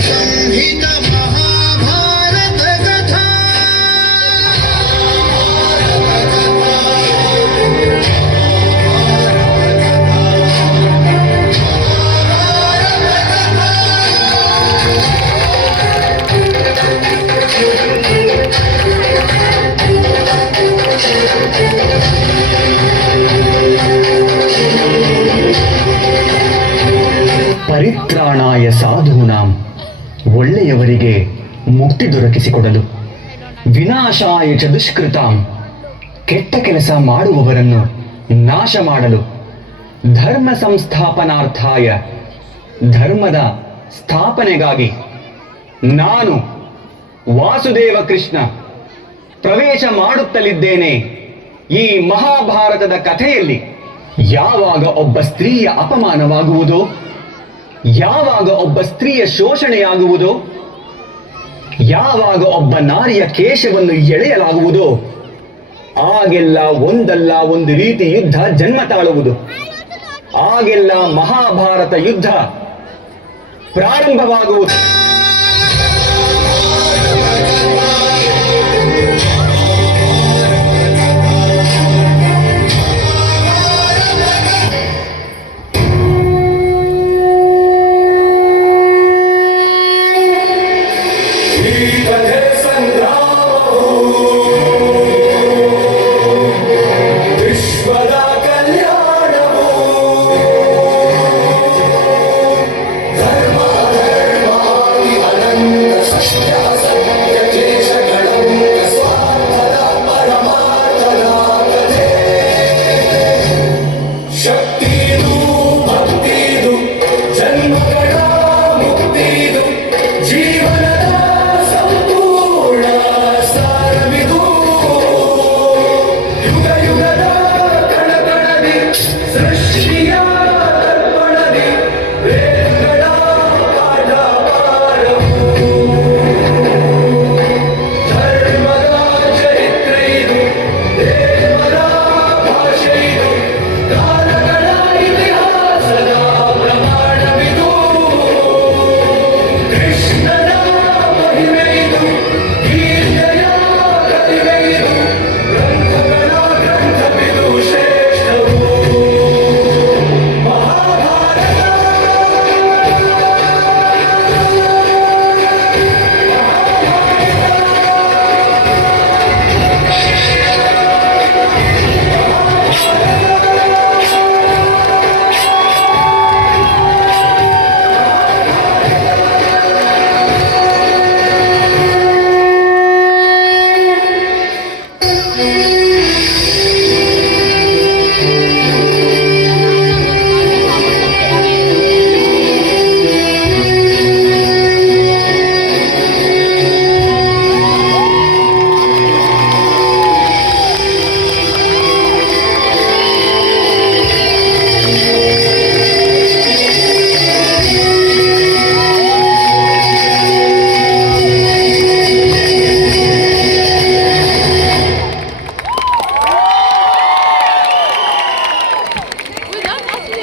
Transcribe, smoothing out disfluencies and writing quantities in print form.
संहित महाभारत कथा ಪರಿತ್ರಾಣಾಯ ಸಾಧೂನಾಂ, ಒಳ್ಳೆಯವರಿಗೆ ಮುಕ್ತಿ ದೊರಕಿಸಿಕೊಡಲು, ವಿನಾಶಾಯ ಚ ದುಷ್ಕೃತಾಂ, ಕೆಟ್ಟ ಕೆಲಸ ಮಾಡುವವರನ್ನು ನಾಶ ಮಾಡಲು, ಧರ್ಮ ಸಂಸ್ಥಾಪನಾರ್ಥಾಯ, ಧರ್ಮದ ಸ್ಥಾಪನೆಗಾಗಿ ನಾನು ವಾಸುದೇವ ಕೃಷ್ಣ ಪ್ರವೇಶ ಮಾಡುತ್ತಲಿದ್ದೇನೆ ಈ ಮಹಾಭಾರತದ ಕಥೆಯಲ್ಲಿ. ಯಾವಾಗ ಒಬ್ಬ ಸ್ತ್ರೀಯ ಅಪಮಾನವಾಗುವುದೋ, ಯಾವಾಗ ಒಬ್ಬ ಸ್ತ್ರೀಯ ಶೋಷಣೆಯಾಗುವುದೋ, ಯಾವಾಗ ಒಬ್ಬ ನಾರಿಯ ಕೇಶವನ್ನು ಎಳೆಯಲಾಗುವುದೋ, ಆಗೆಲ್ಲ ಒಂದಲ್ಲ ಒಂದು ರೀತಿ ಯುದ್ಧ ಜನ್ಮ ತಾಳುವುದು. ಆಗೆಲ್ಲ ಮಹಾಭಾರತ ಯುದ್ಧ ಪ್ರಾರಂಭವಾಗುವುದು.